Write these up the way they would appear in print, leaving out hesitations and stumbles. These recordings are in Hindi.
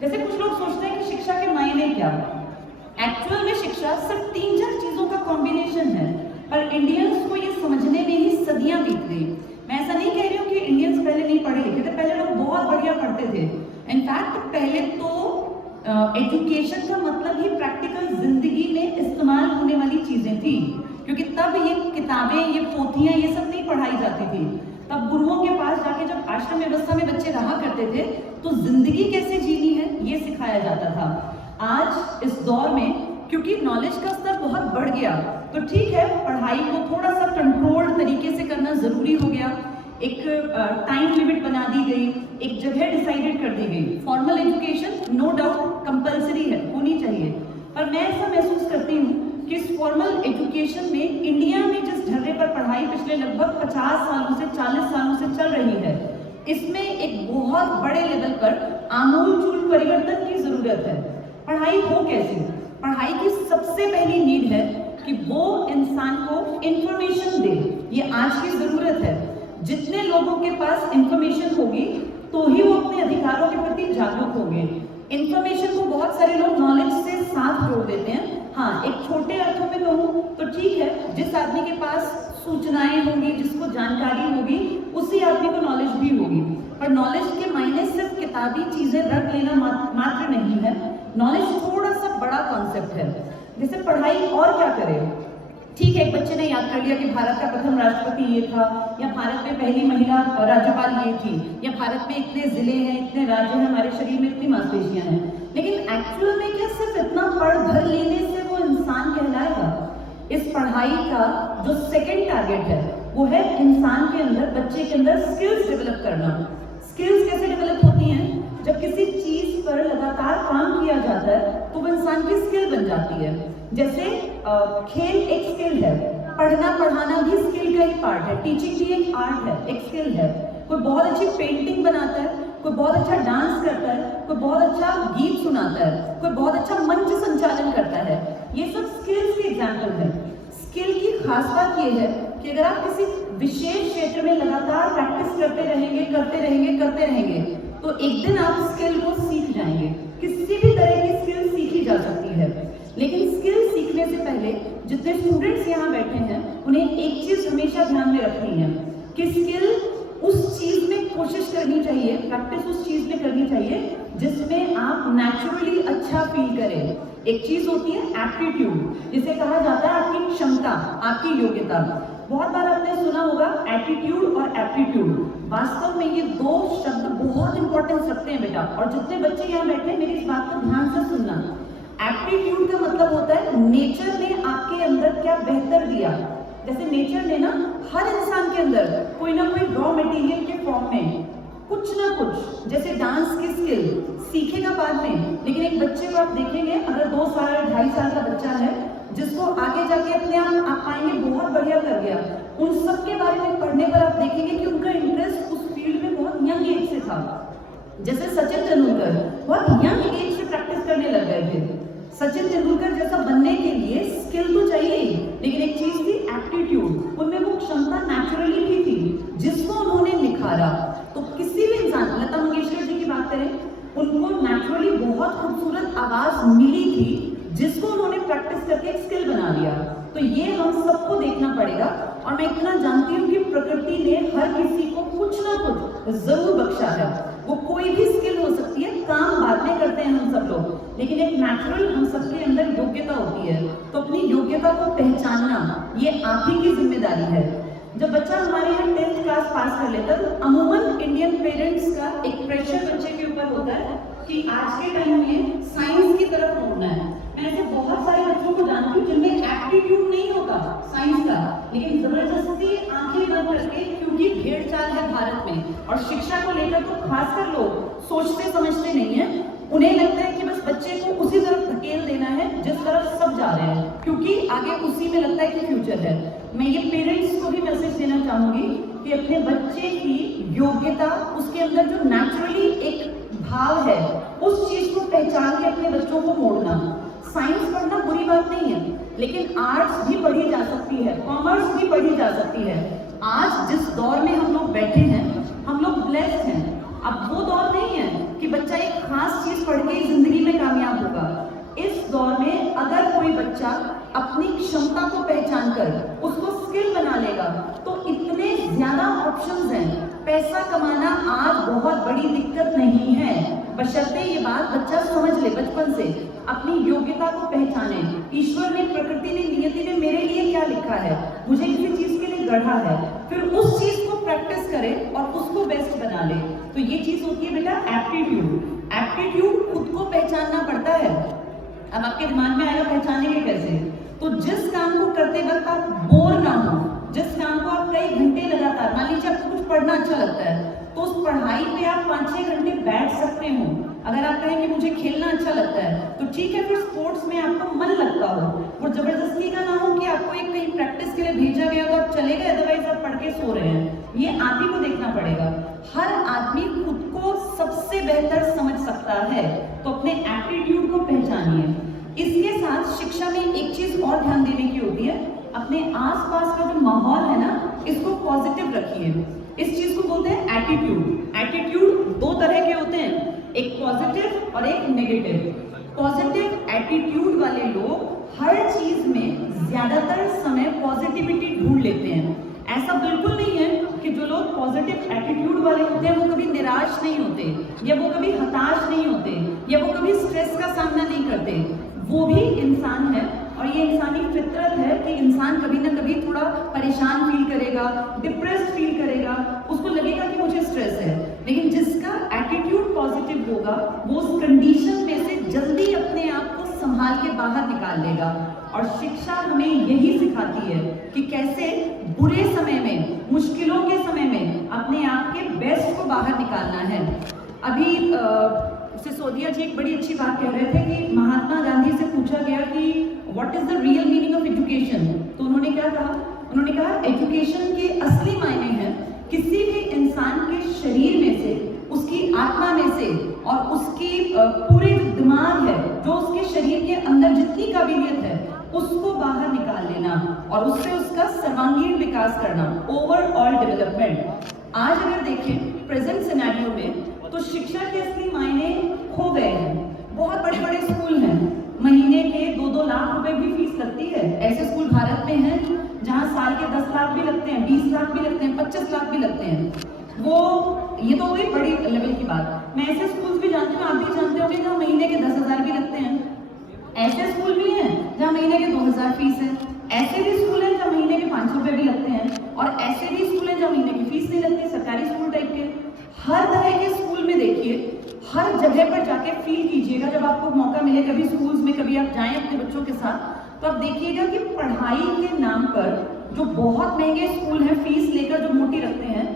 जैसे कुछ लोग सोचते हैं कि शिक्षा के मायने क्या है। एक्चुअल में शिक्षा सिर्फ 3-4 चीजों का कॉम्बिनेशन है, पर इंडियंस को ये समझने में ही सदियां बीत गई। मैं ऐसा नहीं कह रही हूँ कि इंडियंस पहले नहीं पढ़े लिखे थे, पहले लोग बहुत बढ़िया पढ़ते थे। इनफैक्ट पहले तो एजुकेशन का मतलब ही प्रैक्टिकल जिंदगी में इस्तेमाल होने वाली चीजें थी, क्योंकि तब ये किताबें, ये पोथियां, ये सब नहीं पढ़ाई जाती थी। तब गुरुओं के पास जाके जब आश्रम व्यवस्था में बच्चे रहा करते थे तो जिंदगी कैसे जीनी है ये सिखाया जाता था। आज इस दौर में क्योंकि नॉलेज का स्तर बहुत बढ़ गया, तो ठीक है पढ़ाई को थोड़ा सा कंट्रोल्ड तरीके से करना जरूरी हो गया। एक टाइम लिमिट बना दी गई, एक जगह डिसाइडेड कर दी गई। Formal education no doubt compulsory है, होनी चाहिए, पर मैं ऐसा महसूस करती हूँ कि इस फॉर्मल एजुकेशन में इंडिया में जिस ढर्रे पर पढ़ाई पिछले लगभग 50 सालों से 40 सालों से चल रही है, इसमें एक बहुत बड़े लेवल पर आमूलचूल परिवर्तन की जरूरत है। पढ़ाई हो कैसे? पढ़ाई की सबसे पहली नीड है कि वो इंसान को इंफॉर्मेशन दे। ये आज की जरूरत है। जितने लोगों के पास इंफॉर्मेशन होगी तो ही वो अपने अधिकारों के प्रति जागरूक होंगे। इंफॉर्मेशन को बहुत सारे लोग नॉलेज से साथ जोड़ देते हैं। हाँ, एक छोटे अर्थों में कहूँ तो ठीक है, जिस आदमी के पास सूचनाएं होंगी, जिसको जानकारी होगी, उसी आदमी को नॉलेज भी होगी। पर नॉलेज के मायने सिर्फ किताबी चीजें रट लेना मात्र नहीं है। नॉलेज थोड़ा सा बड़ा कॉन्सेप्ट है। जैसे पढ़ाई और क्या करे? ठीक है, एक बच्चे ने याद कर लिया कि भारत का प्रथम राष्ट्रपति ये था, या भारत में पहली महिला राज्यपाल ये थी, या भारत में इतने जिले हैं, इतने राज्य हैं, हमारे शरीर में इतनी मांसपेशियां हैं। लेकिन एक्चुअल में क्या सिर्फ इतना पढ़ भर लेने से वो इंसान कहलाएगा? इस पढ़ाई का जो सेकंड टारगेट है वो है इंसान के अंदर, बच्चे के अंदर स्किल्स डेवलप करना। स्किल्स कैसे डेवलप होती हैं? जब किसी चीज पर लगातार काम किया जाता है तो वो इंसान की स्किल बन जाती है। जैसे खेल एक स्किल है, पढ़ना पढ़ाना भी स्किल का ही पार्ट है, टीचिंग भी एक आर्ट है, एक स्किल है। कोई बहुत अच्छी पेंटिंग बनाता है, कोई बहुत अच्छा डांस करता है, कोई बहुत अच्छा गीत सुनाता है, कोई बहुत अच्छा मंच संचालन करता है। ये सब स्किल्स के एग्जाम्पल है। स्किल की खास बात यह है कि अगर आप किसी विशेष क्षेत्र में लगातार प्रैक्टिस करते रहेंगे तो एक दिन आप स्किल को सीख जाएंगे। किसी भी तरह की स्किल सीखी जा सकती है, लेकिन स्किल सीखने से पहले जितने स्टूडेंट्स यहाँ बैठे हैं उन्हें एक चीज हमेशा ध्यान में रखनी है कि स्किल उस चीज में कोशिश करनी चाहिए, प्रैक्टिस उस चीज में करनी चाहिए जिसमें आप नेचुरली अच्छा फील करें। एक चीज होती है एप्टीट्यूड, जिसे कहा जाता है आपकी क्षमता, आपकी योग्यता। बहुत बार आपने सुना होगा एटीट्यूड और एप्टीट्यूड। वास्तव में ये दो शब्द बहुत इंपॉर्टेंस रखते हैं बेटा, और जितने बच्चे यहाँ बैठे हैं मेरी इस बात को ध्यान से सुनना। एप्टीट्यूड का मतलब होता है नेचर ने आपके अंदर क्या बेहतर दिया। जैसे नेचर ने ना हर इंसान के अंदर कोई ना कोई रॉ मटेरियल के फॉर्म में कुछ ना कुछ, जैसे डांस की स्किल सीखेगा बाद में, लेकिन एक बच्चे को आप देखेंगे अगर 2 साल 2.5 साल का बच्चा है जिसको आगे जाके अपने आप पाएंगे बहुत बढ़िया कर गया, उन सब के बारे में पढ़ने पर आप देखेंगे कि उनका इंटरेस्ट उस फील्ड में बहुत यंग एज से था। जैसे सचिन तेंदुलकर बहुत यंग एज से प्रैक्टिस करने लग गए थे। सचिन तेंदुलकर जैसा बनने के लिए स्किल तो चाहिए ही, लेकिन एक चीज थी एप्टीट्यूड। उनमें वो क्षमता नेचुरली भी थी जिसको उन्होंने निखारा। तो किसी भी इंसान, लता मंगेशकर जी की बात करें, उनको नेचुरली बहुत खूबसूरत आवाज मिली थी जिसको उन्होंने प्रैक्टिस करके एक स्किल बना लिया। तो ये हम सबको देखना पड़ेगा। और मैं इतना जानती हूँ कि प्रकृति ने हर किसी को कुछ ना कुछ जरूर बख्शा है। वो कोई भी स्किल हो सकती है, काम बाद में करते हैं हम सब लोग, लेकिन एक नेचुरल हम सबके अंदर योग्यता होती है। तो अपनी योग्यता को पहचानना ये आप ही की जिम्मेदारी है। जब बच्चा हमारे यहाँ 10th क्लास पास कर लेता है तो अमूमन इंडियन पेरेंट्स का एक प्रेशर बच्चे के ऊपर होता है कि आज के टाइम में साइंस की तरफ मोड़ना है। मैं ऐसे बहुत सारे बच्चों को जानती हूँ जिनमें एप्टीट्यूड नहीं होता साइंस का, लेकिन जबरदस्ती आंखें बंद करके, क्योंकि भेड़ चाल है भारत में और शिक्षा को लेकर तो खासकर लोग सोचते समझते नहीं है। उन्हें लगता है कि बस बच्चे को उसी तरफ धकेल देना है जिस तरफ सब जा रहे हैं, क्योंकि आगे उसी में लगता है कि फ्यूचर है। मैं ये पेरेंट्स को भी मैसेज देना चाहूंगी कि अपने बच्चे की योग्यता, उसके अंदर जो नेचुरली एक भाव है, उस चीज को पहचान के अपने बच्चों को मोड़ना। साइंस पढ़ना बुरी बात नहीं है, लेकिन आर्ट्स भी पढ़ी जा सकती है, कॉमर्स भी पढ़ी जा सकती है। आज जिस दौर में हम लोग बैठे हैं, हम लोग ब्लेस्ड हैं। अब वो दौर नहीं है कि बच्चा एक खास चीज पढ़ के ही जिंदगी में कामयाब होगा। इस दौर में अगर कोई बच्चा अपनी क्षमता को पहचान कर उसको स्किल बना लेगा तो इतने ज्यादा ऑप्शंस हैं। पैसा कमाना आज बहुत बड़ी दिक्कत नहीं है, बशर्ते ये बात बच्चा समझ ले बचपन से, अपनी योग्यता को पहचाने। ईश्वर ने, प्रकृति ने, नियति ने मेरे लिए क्या लिखा है, मुझे किसी चीज के लिए गढ़ा है, फिर उस चीज को प्रैक्टिस करे और उसको बेस्ट बना ले। तो ये चीज होती है बेटा एप्टीट्यूड। एप्टीट्यूड खुद को पहचानना पड़ता है। अब आपके दिमाग में आएगा पहचानेंगे कैसे? तो जिस काम को करते वक्त आप बोर ना हो, जिस काम को आप कई घंटे लगातार, मान लीजिए आपको कुछ पढ़ना अच्छा लगता है तो उस पढ़ाई पे आप 5-6 घंटे बैठ सकते हो। अगर आप कहें कि मुझे खेलना अच्छा लगता है तो ठीक है, फिर स्पोर्ट्स में आपको मन लगता हो, वो जबरदस्ती का ना हो कि आपको एक कहीं प्रैक्टिस के लिए भेजा गया तो आप चले गए, अदरवाइज आप पढ़ के सो रहे हैं। ये आप ही को देखना पड़ेगा। हर आदमी खुद को सबसे बेहतर समझ सकता है, तो अपने एप्टीट्यूड को पहचानिए। इसके साथ शिक्षा में एक चीज और ध्यान देने की होती है, अपने आसपास का जो माहौल है ना, इसको पॉजिटिव रखिए। इस चीज को बोलते हैं एटीट्यूड। एटीट्यूड दो तरह के होते हैं, एक पॉजिटिव और एक नेगेटिव। पॉजिटिव एटीट्यूड वाले लोग हर चीज में ज्यादातर समय पॉजिटिविटी ढूंढ लेते हैं। ऐसा बिल्कुल नहीं है कि जो लोग पॉजिटिव एटीट्यूड वाले होते हैं वो कभी निराश नहीं होते, या वो कभी हताश नहीं होते, या वो कभी स्ट्रेस का सामना नहीं करते। वो भी इंसान है और ये इंसानी फितरत है कि इंसान कभी ना कभी थोड़ा परेशान फील करेगा, डिप्रेस्ड फील करेगा, उसको लगेगा कि मुझे स्ट्रेस है। लेकिन जिसका एटीट्यूड पॉजिटिव होगा वो उस कंडीशन में से जल्दी अपने आप को संभाल के बाहर निकाल लेगा। और शिक्षा हमें यही सिखाती है कि कैसे बुरे समय में, मुश्किलों के समय में अपने आप के बेस्ट को बाहर निकालना है। अभी सिसोदिया जी एक बड़ी अच्छी बात कह रहे थे कि महात्मा गांधी से पूछा गया कि what is the real meaning of education, तो उन्होंने क्या कहा? उन्होंने कहा एजुकेशन के असली मायने हैं किसी भी इंसान के शरीर में से, उसकी आत्मा में से और उसकी पूरे दिमाग है, जो उसके शरीर के अंदर जितनी काबिलियत है उसको बाहर निकाल लेना और उससे उसका सर्वांगीण विकास करना, ओवरऑल डेवलपमेंट। आज अगर देखें प्रेजेंट सिनेरियो में तो शिक्षा के असली मायने खो गए हैं। बहुत बड़े बड़े स्कूल हैं, महीने के 2-2 लाख रुपए भी फीस लगती है। ऐसे स्कूल भारत में हैं जहां साल के 10 लाख भी लगते हैं, 20 लाख भी लगते हैं, 25 लाख भी लगते हैं। ये तो हुई बड़ी लेवल की बात। मैं ऐसे स्कूल भी जानती हूँ, आप भी जानते होंगे, जहाँ महीने के 10,000 भी लगते हैं। ऐसे स्कूल भी हैं जहाँ महीने के 2,000 फीस है। ऐसे भी स्कूल हैं जहाँ महीने के 500 रुपए भी लगते हैं, और ऐसे भी स्कूल हैं जहाँ महीने की फीस नहीं लगती, सरकारी स्कूल टाइप के। हर तरह के स्कूल में देखिए, हर जगह पर जाके फील कीजिएगा, जब आपको मौका मिले कभी स्कूल्स में, कभी आप जाएं अपने बच्चों के साथ, तो आप देखिएगा कि पढ़ाई के नाम पर जो बहुत महंगे स्कूल हैं, फीस लेकर जो मोटी रखते हैं,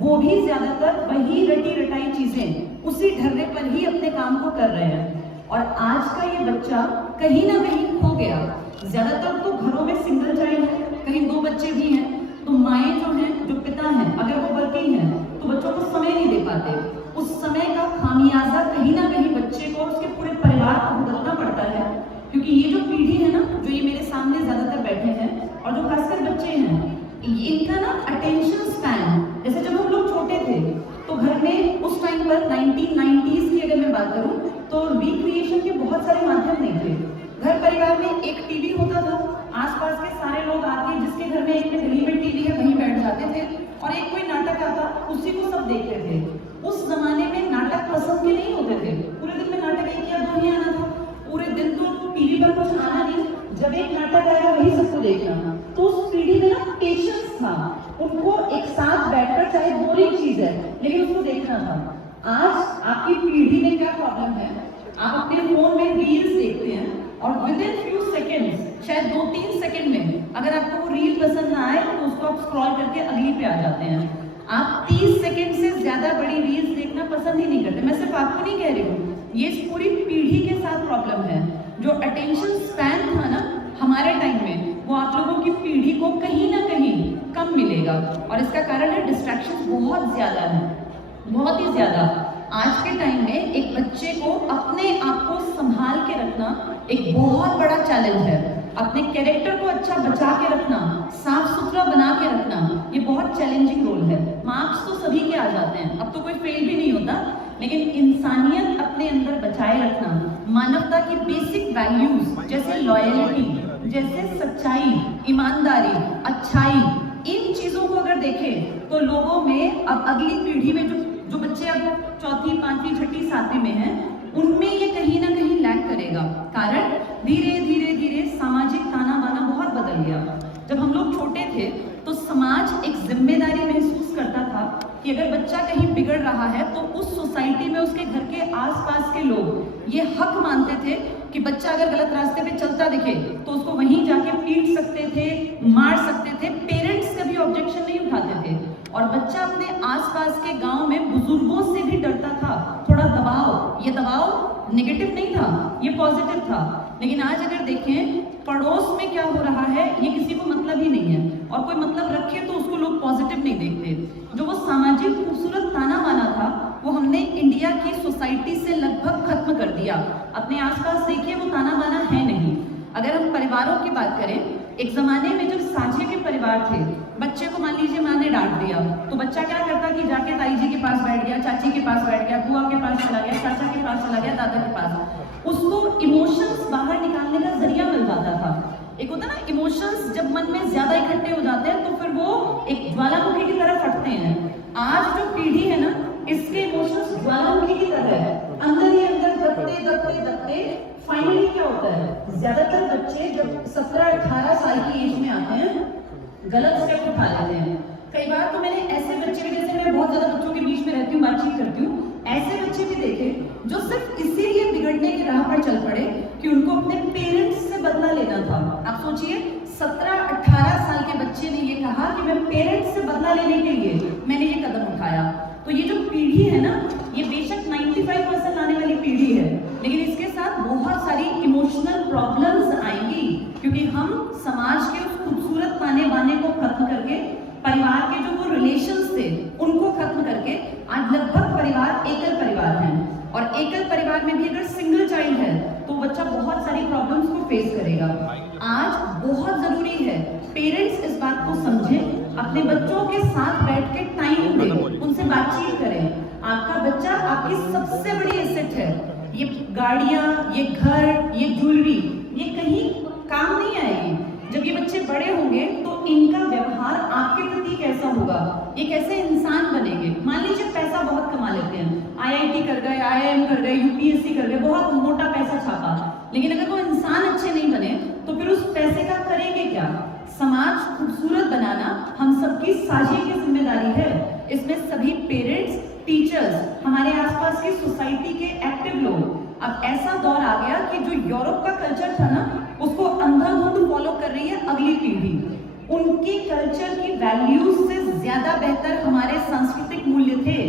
वो भी ज्यादातर वही रटी रटाई चीजें उसी ढर्रे पर ही अपने काम को कर रहे हैं। और आज का ये बच्चा कहीं ना कहीं खो गया। ज्यादातर तो घरों में सिंगल चाइल्ड है, कहीं 2 बच्चे भी हैं, तो माएँ जो हैं, जो पिता हैं, अगर वो वर्किंग हैं तो बच्चों को समय नहीं दे पाते। उस समय का खामियाजा कहीं ना कहीं बच्चे को, उसके पूरे परिवार को भुगतना पड़ता है। क्योंकि ये जो पीढ़ी है ना, जो ये मेरे सामने ज्यादातर बैठे हैं और जो खासकर बच्चे हैं, इनका ना अटेंशन स्पैन, जैसे जब हम लोग छोटे थे तो घर में उस टाइम पर 1990s की अगर मैं बात करूं तो रिक्रिएशन के बहुत सारे माध्यम नहीं थे। घर परिवार में एक टीवी होता था, आसपास के सारे लोग आके, जिसके घर में एक गली में टीवी है वहीं बैठ जाते थे, और एक कोई नाटक आता उसी को सब देखते थे। उस जमाने में नाटक पसंद के नहीं होते थे, पूरे दिन में नाटक एक या 2 ही आना था, पूरे दिन तो टीवी पर कुछ आना नहीं, जब एक नाटक आएगा वही सबको देखना। तो उस पीढ़ी में ना पेशेंस था, उनको एक साथ बैठकर, चाहे बोरिंग चीज है लेकिन उसको देखना था। आज आपकी पीढ़ी में क्या प्रॉब्लम है, आप अपने फोन में रील्स देखते हैं और विद इन फ्यू सेकेंड्स, शायद 2-3 सेकेंड में अगर आपको वो रील पसंद ना आए तो उसको आप स्क्रॉल करके अगली पे आ जाते हैं। आप 30 सेकेंड से ज्यादा बड़ी रील्स देखना पसंद ही नहीं करते। मैं सिर्फ आपको नहीं कह रही हूँ, ये इस पूरी पीढ़ी के साथ प्रॉब्लम है। जो अटेंशन स्पैन था ना हमारे टाइम में, वो आप लोगों की पीढ़ी को कहीं ना कहीं कम मिलेगा, और इसका कारण है डिस्ट्रैक्शंस बहुत ज्यादा है, बहुत ही ज्यादा। आज के टाइम में एक बच्चे को अपने आप को संभाल के रखना एक बहुत बड़ा चैलेंज है। अपने कैरेक्टर को अच्छा बचा के रखना, साफ सुथरा बना के रखना, ये बहुत चैलेंजिंग रोल है। मार्क्स तो सभी के आ जाते हैं, अब तो कोई फेल भी नहीं होता, लेकिन इंसानियत अपने अंदर बचाए रखना, मानवता की बेसिक वैल्यूज जैसे लॉयल्टी, जैसे सच्चाई, ईमानदारी, अच्छाई, इन चीजों को अगर देखें तो लोगों में अब अगली पीढ़ी में जो बच्चे अब 4वीं, 5वीं, 6वीं, 7वीं में हैं, उनमें ये कहीं ना कहीं लैग करेगा। कारण धीरे धीरे धीरे सामाजिक ताना बाना बहुत बदल गया। जब हम लोग छोटे थे तो समाज एक जिम्मेदारी महसूस करता था कि अगर बच्चा कहीं बिगड़ रहा है तो उस सोसाइटी में उसके घर के आसपास के लोग ये हक मानते थे कि बच्चा अगर गलत रास्ते पे चलता दिखे तो उसको वहीं जाके पीट सकते थे, मार सकते थे। पेरेंट्स कभी ऑब्जेक्शन नहीं उठाते थे और बच्चा अपने आसपास के गांव में बुजुर्गों से भी डरता था। थोड़ा दबाव, ये दबाव नेगेटिव नहीं था, ये पॉजिटिव था। लेकिन आज अगर देखें पड़ोस में क्या हो रहा है ये किसी को मतलब ही नहीं है, और कोई मतलब रखे तो उसको लोग पॉजिटिव नहीं देखते। जो वो सामाजिक खूबसूरत ताना बाना था वो हमने इंडिया की सोसाइटी से लगभग खत्म कर दिया। अपने आसपास देखिए वो ताना बाना है नहीं। अगर हम परिवारों की बात करें, एक जमाने में जब साझे के परिवार थे, बच्चे को मान लीजिए माँ ने डांट दिया तो बच्चा क्या करता कि जाके ताई जी के पास बैठ गया, चाची के पास बैठ गया, बुआ के पास चला गया, चाचा के पास चला गया, दादा के पास। उसको इमोशंस बाहर निकालने का जरिया मिल जाता था। एक होता ना इमोशंस जब मन में ज्यादा इकट्ठे हो जाते हैं तो फिर वो एक ज्वालामुखी की तरह फटते हैं। आज जो पीढ़ी है ना, इसके इमोशंस ज्वालामुखी की तरह है, अंदर ही अंदर दबते दबते दबते फाइनली क्या होता है, ज्यादातर बच्चे जब 17-18 साल की एज में आते हैं गलत स्टेप उठा लेते हैं। कई बार तो मैंने ऐसे बच्चे भी, जैसे मैं बहुत ज्यादा बच्चों के बीच में रहती हूँ, बातचीत करती हूँ, ऐसे बच्चे भी देखे जो सिर्फ इसीलिए बिगड़ने की राह पर चल पड़े कि उनको अपने पेरेंट्स से बदला लेना था। आप सोचिए 17-18 साल के बच्चे ने ये कहा कि मैं पेरेंट्स से बदला लेने के लिए मैंने ये कदम उठाया। तो ये जो पीढ़ी है ना, ये बेशक 95% आने वाली पीढ़ी है, लेकिन इसके साथ बहुत सारी इमोशनल प्रॉब्लम्स आएंगी, क्योंकि हम समाज के उस खूबसूरत ताने बाने को खत्म करके, परिवार के जो वो रिलेशंस थे उनको खत्म करके आज लगभग परिवार एकल परिवार हैं। और एकल परिवार में भी अगर सिंगल चाइल्ड है तो बच्चा बहुत सारी प्रॉब्लम्स को फेस करेगा। आज बहुत जरूरी है पेरेंट्स इस बात को समझें, अपने बच्चों के साथ बैठ के टाइम दें, उनसे बातचीत करें। आपका बच्चा आपकी सबसे बड़ी एसेट है। ये गाड़ियां, ये घर, ये ज्वेलरी, ये कहीं काम नहीं आएगी। जब ये बच्चे बड़े होंगे तो इनका व्यवहार आपके प्रति कैसा होगा, ये कैसे इंसान बनेंगे। मान लीजिए पैसा बहुत कमा लेते हैं, IIT कर गए, IIM कर गए, UPSC कर गए, बहुत मोटा पैसा छापा, लेकिन अगर वो इंसान अच्छे नहीं बने तो फिर उस पैसे का करेंगे क्या। समाज खूबसूरत बनाना हम सबकी साझी की जिम्मेदारी है। इसमें सभी पेरेंट्स, टीचर्स, हमारे आसपास की सोसाइटी के एक्टिव लोग। अब ऐसा दौर आ गया कि जो यूरोप का कल्चर था ना, उसको अंधाधुंध फॉलो कर रही है अगली पीढ़ी। उनकी कल्चर की वैल्यूज से ज्यादा बेहतर हमारे सांस्कृतिक मूल्य थे।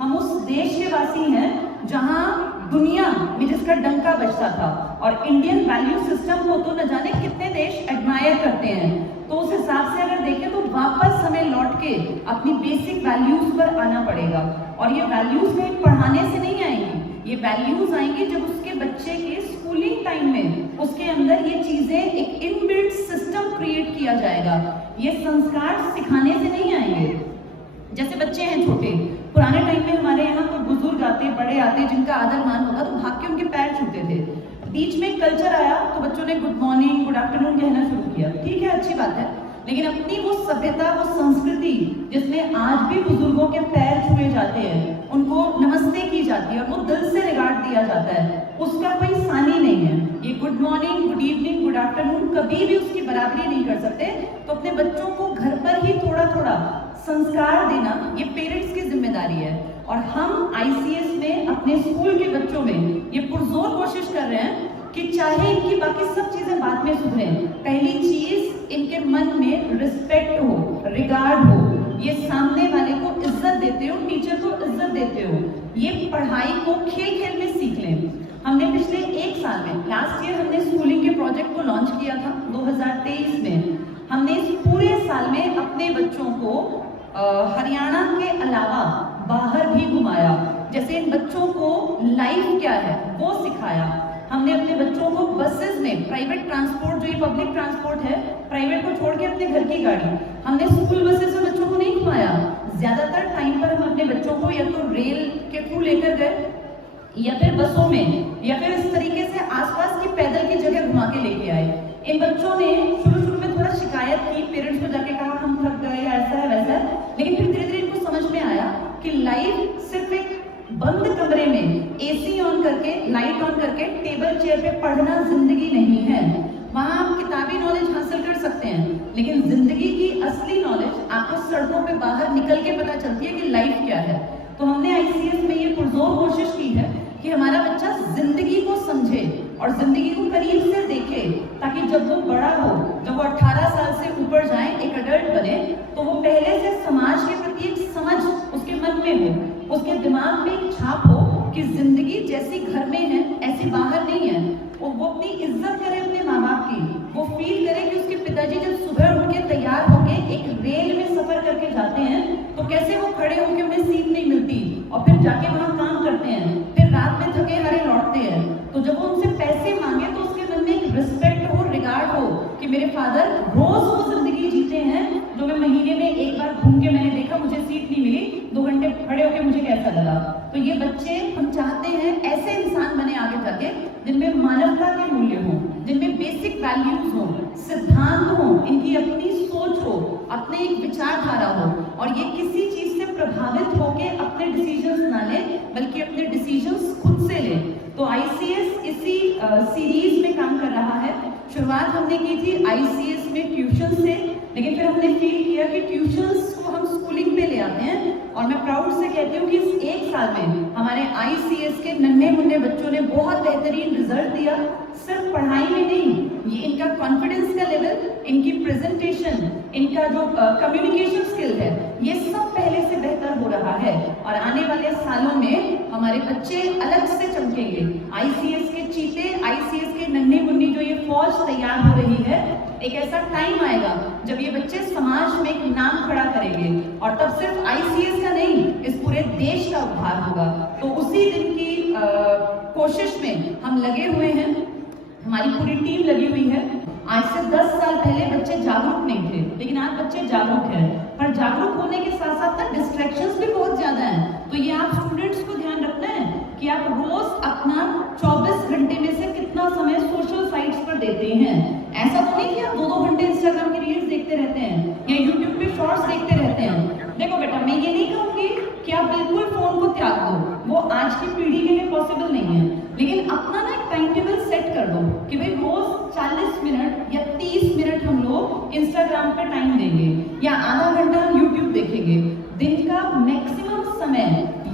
हम उस देश के वासी हैं जहां दुनिया में जिसका डंका बजता था, और इंडियन वैल्यू सिस्टम को तो न जाने कितने देश एडमायर करते हैं। तो उस हिसाब से अगर देखें तो वापस हमें लौट के अपनी बेसिक वैल्यूज पर आना पड़ेगा। और ये वैल्यूज में पढ़ाने से नहीं आएंगी, ये वैल्यूज आएंगे जब उसके बच्चे के स्कूलिंग टाइम में उसके अंदर ये चीजें एक इनबिल्ट सिस्टम क्रिएट किया जाएगा। ये संस्कार सिखाने से नहीं आएंगे। जैसे बच्चे हैं छोटे, पुराने टाइम में हमारे यहाँ कोई बुजुर्ग आते, बड़े आते, जिनका आदर मान होता तो भाग के उनके पैर छूते थे। बीच में कल्चर आया तो बच्चों ने गुड मॉर्निंग, गुड आफ्टरनून कहना शुरू किया। ठीक है, अच्छी बात है, लेकिन अपनी वो सभ्यता, वो संस्कृति जिसमें आज भी बुजुर्गों के पैर छुए जाते हैं, उनको नमस्ते की जाती है और वो दिल से रिगार्ड दिया जाता है, उसका कोई सानी नहीं है। ये good morning, good evening, good afternoon कभी भी उसकी बराबरी नहीं कर सकते। तो अपने बच्चों को घर पर ही थोड़ा थोड़ा संस्कार देना ये पेरेंट्स की जिम्मेदारी है। और हम ICS में अपने स्कूल के बच्चों में ये पुरजोर कोशिश कर रहे हैं कि चाहे इनकी बाकी सब चीजें बाद में सुधरें, पहली चीज इनके मन में रिस्पेक्ट हो, रिगार्ड हो, ये सामने वाले को इज्जत देते हो, टीचर को इज्जत देते हो। ये पढ़ाई को खेल खेल में सीख लें। हमने पिछले 1 साल में, लास्ट ईयर हमने स्कूलिंग के प्रोजेक्ट को लॉन्च किया था 2023 में। हमने इस पूरे साल में अपने बच्चों को हरियाणा के अलावा बाहर भी घुमाया। जैसे इन बच्चों को लाइफ क्या है वो सिखाया। हमने अपने बच्चों को बसेस में, प्राइवेट ट्रांसपोर्ट, जो ये पब्लिक ट्रांसपोर्ट है, प्राइवेट को छोड़ के अपने घर की गाड़ी, हमने स्कूल बसेस में बच्चों को नहीं खुआया। ज्यादातर टाइम पर हम अपने बच्चों को या तो रेल के थ्रू लेकर गए या फिर बसों में या फिर इस तरीके से आसपास की पैदल की जगह घुमा के लेके आए। इन बच्चों ने शुरू में थोड़ा शिकायत की, पेरेंट्स को जाके कहा हम थक गए, ऐसा है वैसा है, लेकिन फिर धीरे धीरे इनको समझ में आया कि लाइफ सिर्फ एक बंद कमरे में एसी ऑन करके, लाइट ऑन करके, टेबल चेयर पे पढ़ना जिंदगी नहीं है। वहां आप किताबी नॉलेज हासिल कर सकते हैं, लेकिन जिंदगी की असली नॉलेज आपको सड़कों पे बाहर निकल के पता चलती है कि लाइफ क्या है। तो हमने आईसीएस में ये पुरजोर कोशिश की है कि हमारा बच्चा जिंदगी को समझे और जिंदगी को करीब से देखे, ताकि जब वो बड़ा हो, जब वो 18 साल से ऊपर जाए, एक अडल्ट बने, तो वो पहले से समाज के प्रति एक समझ उसके मन में हो, उसके दिमाग में एक छाप हो कि जिंदगी जैसी घर में है ऐसी बाहर नहीं है। वो अपनी इज्जत करे अपने माँ बाप की, वो फील करे कि उसके पिताजी जब सुबह उठ के तैयार होके एक रेल में सफर करके जाते हैं तो कैसे वो खड़े होके उन्हें सीट नहीं मिलती और फिर जाके वहां काम करते हैं, फिर रात में थके हारे लौटते हैं। तो जब वो उनसे पैसे मांगे तो उसके मन में एक रिस्पेक्ट हो, रिगार्ड हो कि मेरे फादर रोज वो जिंदगी जीते हैं जो मैं महीने में एक बार घूम के मैंने देखा, मुझे सीट नहीं मिली, 2 घंटे खड़े होके मुझे कैसा लगा। तो ये बच्चे हम चाहते हैं ऐसे इंसान बने आगे जाके जिनमें मानवता के मूल्य हो, जिनमें बेसिक वैल्यूज हो, सिद्धांत हो, इनकी अपनी सोच हो, अपने एक विचारधारा हो और ये किसी चीज से प्रभावित होके अपने डिसीजंस ना ले, बल्कि अपने डिसीजंस खुद से ले। तो आईसीएस इसी सीरीज में काम कर रहा है। शुरुआत हमने की थी आईसीएस में ट्यूशन से, लेकिन फिर हमने फील किया कि ट्यूशंस को हम स्कूलिंग पे ले आते हैं और मैं प्राउड से कहती हूँ कि इस 1 साल में हमारे आईसीएस के नन्हे मुन्ने बच्चों ने बहुत बेहतरीन रिजल्ट दिया। सिर्फ पढ़ाई में नहीं, ये इनका कॉन्फिडेंस का लेवल, इनकी प्रेजेंटेशन, इनका जो कम्युनिकेशन स्किल है, ये सब पहले से बेहतर हो रहा है और आने वाले सालों में हमारे बच्चे अलग से चमकेंगे। आईसीएस के चीते, आईसीएस के नन्हे मुन्नी जो ये फौज तैयार हो रही है, एक ऐसा टाइम आएगा जब ये बच्चे समाज में एक नाम खड़ा करेंगे और तब सिर्फ आईसीएस का नहीं, इस पूरे देश का उद्धार होगा। तो उसी दिन की कोशिश में हम लगे हुए हैं, हमारी पूरी टीम लगी हुई है। आज से 10 साल पहले बच्चे जागरूक नहीं थे, लेकिन आज बच्चे जागरूक हैं, पर जागरूक होने के साथ साथ ना डिस्ट्रैक्शंस भी बहुत ज्यादा हैं। तो ये आप स्टूडेंट्स को ध्यान रखना है कि आप रोज अपना 24 घंटे में से कितना समय सोशल साइट्स पर देते हैं। ऐसा तो नहीं कि आप 2-2 घंटे इंस्टाग्राम की रील्स देखते रहते हैं या यूट्यूब पे शॉर्ट्स देखते रहते हैं। देखो बेटा, मैं ये नहीं कहूंगी कि आप बिल्कुल फोन को त्याग दो, वो आज की पीढ़ी के लिए पॉसिबल नहीं है, लेकिन अपना ना एक टाइम टेबल सेट कर दो कि भाई रोज 40 मिनट या 30 मिनट हम लोग इंस्टाग्राम पे टाइम देंगे या आधा घंटा हम यूट्यूब देखेंगे। दिन का मैक्सिमम समय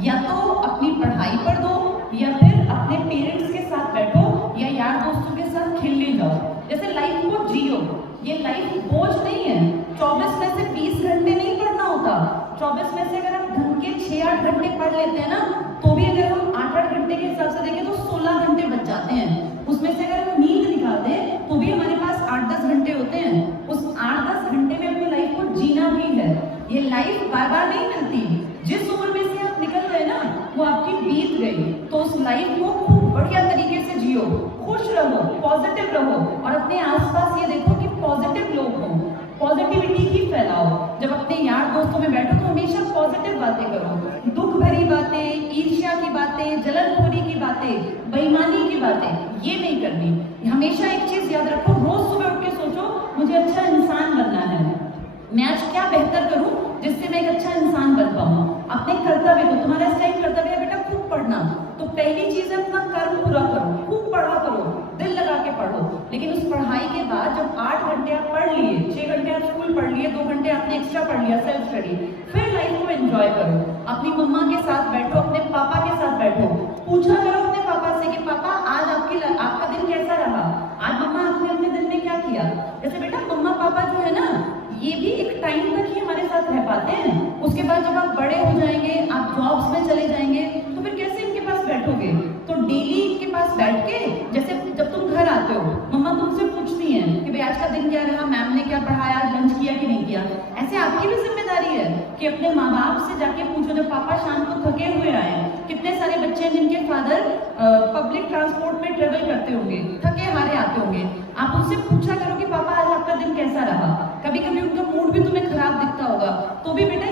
या तो अपनी पढ़ाई पर दो या फिर अपने पेरेंट्स के साथ बैठो या यार दोस्तों के साथ खेलने जाओ। जैसे लाइफ को जियो, ये लाइफ बोझ नहीं है। 24 में से 20 घंटे नहीं पढ़ना होता। 24 में से अगर हम ढंग के 6-8 घंटे पढ़ लेते हैं ना, तो भी अगर हम 8-8 घंटे के हिसाब से देखें तो 16 घंटे बच जाते हैं। उसमें से अगर हम नींद निकाल दें तो भी हमारे पास 8-10 घंटे होते हैं। उस 8-10 घंटे में अपनी लाइफ को जीना भी है। ये लाइफ बार बार नहीं मिलती। जिस उम्र में से आप निकल गए ना, वो आपकी बीत गई। तो उस लाइफ को खूब बढ़िया तरीके से जियो, खुश रहो, पॉजिटिव रहो और अपने आसपास ये देखो कि पॉजिटिव लोग हों, पॉजिटिविटी ही फैलाओ। जब अपने यार दोस्तों में बैठो तो हमेशा पॉजिटिव बातें करो, दुख भरी बातें, ईर्ष्या की बातें, जलनखोरी की बातें, बेईमानी की बातें ये नहीं करनी। हमेशा एक चीज याद रखो, रोज सुबह उठ के सोचो मुझे अच्छा इंसान बनना है, मैं आज क्या बेहतर करूं जिससे मैं एक अच्छा इंसान बन पाऊं। अपने कर्तव्य को, तुम्हारा इस टाइम कर्तव्य है बेटा खूब पढ़ना, तो पहली चीज है अपना कर्म पूरा करो, खूब पढ़ा करो, दिल लगा के पढ़ो। लेकिन उस पढ़ाई के बाद जब 8 घंटे आप पढ़ लिए, 6 घंटे आप स्कूल पढ़ लिए, 2 घंटे आपने एक्स्ट्रा पढ़ लिया सेल्फ स्टडी, फिर लाइफ को एंजॉय करो। अपनी मम्मा के साथ बैठो, अपने पापा के साथ बैठो, पूछा करो अपने पापा से कि पापा आज आपका दिन कैसा रहा, आज मम्मा आपने अपने दिन में क्या किया। जैसे बेटा मम्मा पापा जो है ना, ये भी एक टाइम तक ही हमारे साथ रह पाते हैं। उसके बाद जब आप बड़े हो जाएंगे, आप जॉब्स में चले जाएंगे, तो फिर कैसे इनके पास बैठोगे। तो डेली इनके पास बैठ के, जैसे जब तुम घर आते हो मम्मा तुमसे पूछती हैं कि भाई आज का दिन क्या रहा, मैम ने क्या पढ़ाया, लंच किया कि नहीं किया। ऐसे आपकी भी जिम्मेदारी है कि अपने माँ बाप से जाके पूछो। जब पापा शाम को थके हुए आए, कितने सारे बच्चे हैं जिनके फादर पब्लिक ट्रांसपोर्ट में ट्रेवल करते होंगे, थके हारे आते होंगे, आप उनसे पूछा करो कि पापा आज आपका दिन कैसा रहा। कभी कभी उनका मूड भी तुम्हें खराब दिखता होगा, तो भी बेटा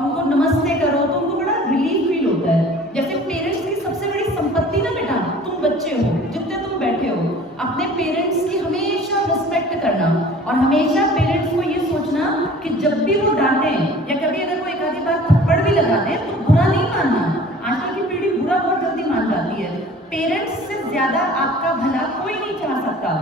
और उनको नमस्ते करो तो उनको बड़ा रिलीफ फील होता है। जैसे पेरेंट्स की सबसे बड़ी संपत्ति ना बेटा, तुम बच्चे हो जितने तुम बैठे हो, अपने पेरेंट्स की हमेशा रिस्पेक्ट करना और हमेशा पेरेंट्स को ये सोचना कि जब भी वो डांटे या कभी अगर वो एक आधी बार थप्पड़ भी लगा दे तो बुरा नहीं मानना। आजकल की पीढ़ी बुरा बहुत जल्दी मान जाती है। पेरेंट्स से ज्यादा आपका भला कोई नहीं चाह सकता।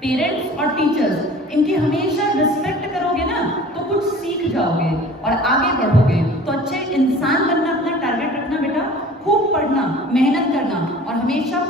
पेरेंट्स और टीचर्स इनकी हमेशा रिस्पेक्ट करोगे ना तो कुछ सीख जाओगे और आगे बढ़ोगे। तो अच्छे इंसान बनना अपना टारगेट रखना बेटा, खूब पढ़ना, मेहनत करना और हमेशा